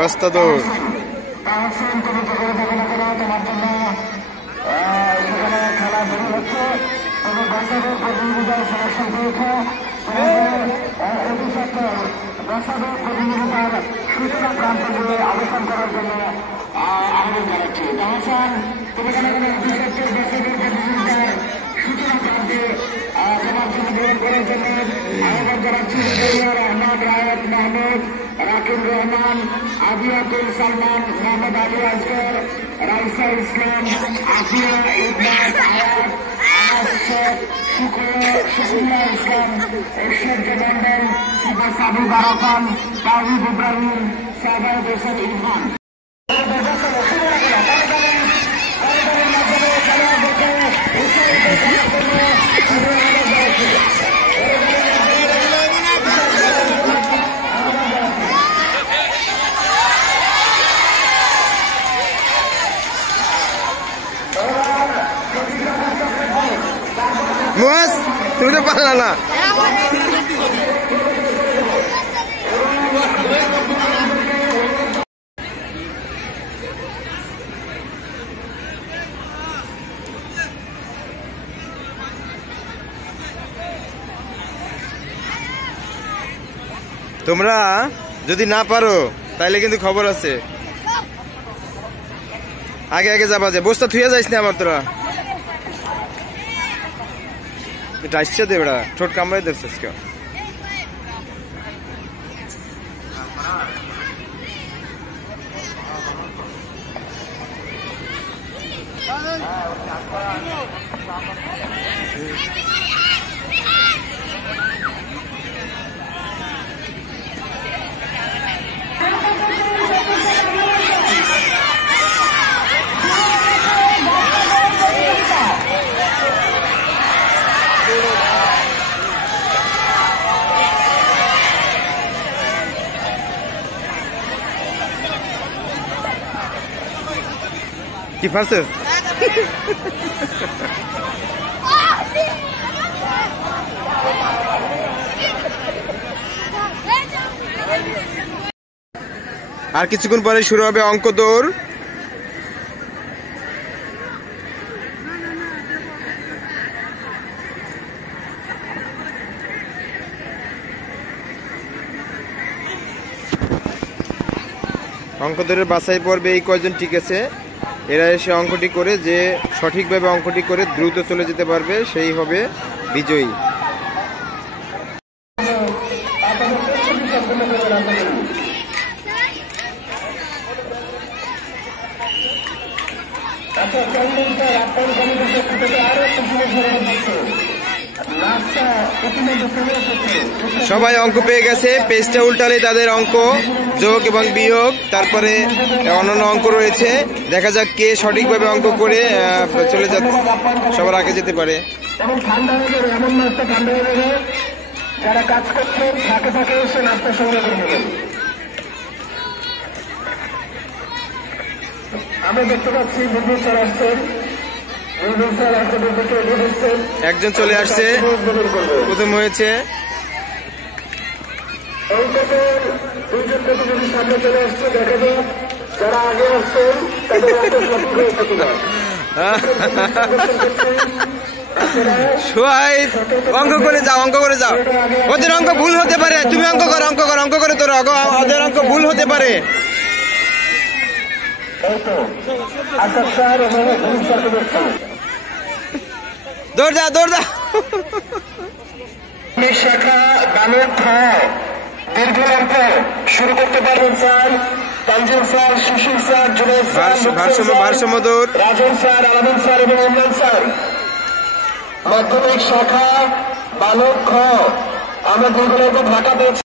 রাস্তা দৌড় খেলাধুলা হচ্ছে তবে বাচ্চাদের প্রতিযোগিতায় সিলেকশন পেয়েছে বাচ্চাদের প্রতিযোগিতার সূচনা প্রান্ত দিয়ে আবেদন করার জন্য আবেদন জানাচ্ছি। তাহসান তুমি বাচ্চাদের প্রতিযোগিতার সূচনা প্রান্তে তোমার জন্য গ্রহণ করার জন্য আবেদন জানাচ্ছি। রহমান রায়ত মাহমুদ, রাকিব রহমান, আবিয়াতুল সালমান, মোহাম্মদ আলী আজগর, রাইসা ইসলাম, আফিয়া ইবনাত আয়াত, আনাস শেখ, শুকুল্লাহ ইসলাম, ঐশ্বর্য মন্ডল, সাবিব আরাফান, তাহিদ ইব্রাহিম, সাবায়দ হোসেন ইরফান। মুয়াজ তুমি তো পারলা না। তোমরা যদি না পারো তাইলে কিন্তু খবর আছে, আগে আগে যাবা যে বস্তা থুয়ে যাইস না আমার তোরা। এটা আসছে দে বেড়া ঠোঁট কামড়াই দেখছিস কেউ? কি পারছিস? আর কিছুক্ষণ পরে শুরু হবে অঙ্ক দৌড়। অঙ্ক দৌড়ের বাছাই পর্বে এই কয়জন ঠিক আছে, এরা এসে অঙ্কটি করে যে সঠিকভাবে অঙ্কটি করে দ্রুত চলে যেতে পারবে সেই হবে বিজয়ী। সবাই অঙ্ক পেয়ে গেছে, পেজটা উল্টালে তাদের অঙ্ক যোগ এবং বিয়োগ তারপরে অন্যান্য অঙ্ক রয়েছে। দেখা যাক কে সঠিকভাবে অঙ্ক করে চলে যাচ্ছে, সবার আগে যেতে পারে। যারা কাজ করছেন ফাঁকে ফাঁকে এসে নাস্তা সংগ্রহ করে নেবেন। আমরা দেখতে পাচ্ছি বুলবুল স্যার আসছেন, বুলবুল স্যার আপনাদের দিকে এগিয়ে দিচ্ছেন। একজন চলে আসছে, প্রথম হয়েছে। এই থেকে দুইজন প্রতিযোগী সামনে চলে আসছে, দেখা যাক যারা আগে আসছেন তাদের অঙ্ক সঠিক হয়েছে কিনা। সোহাইব অঙ্ক করে যাও, অঙ্ক করে যাও। ওদের অঙ্ক ভুল হতে পারে, তুমি অঙ্ক করো, অঙ্ক করো, অঙ্ক করে তোর ওদের অঙ্ক ভুল হতে পারে। দৌড় যা, দৌড় যা। শাখা বালক খ দীর্ঘ অঙ্ক শুরু করতে পারবেন স্যার। তানজিম স্যার, সুশীল স্যার, জুনাইদ স্যার, ভারসাম্য দৌড়, রাজন স্যার, আলামিন স্যার এবং ইমরান স্যার। মাধ্যমিক শাখা বালক খ আমরা দীর্ঘ অঙ্ক ঢাকা পেয়েছি।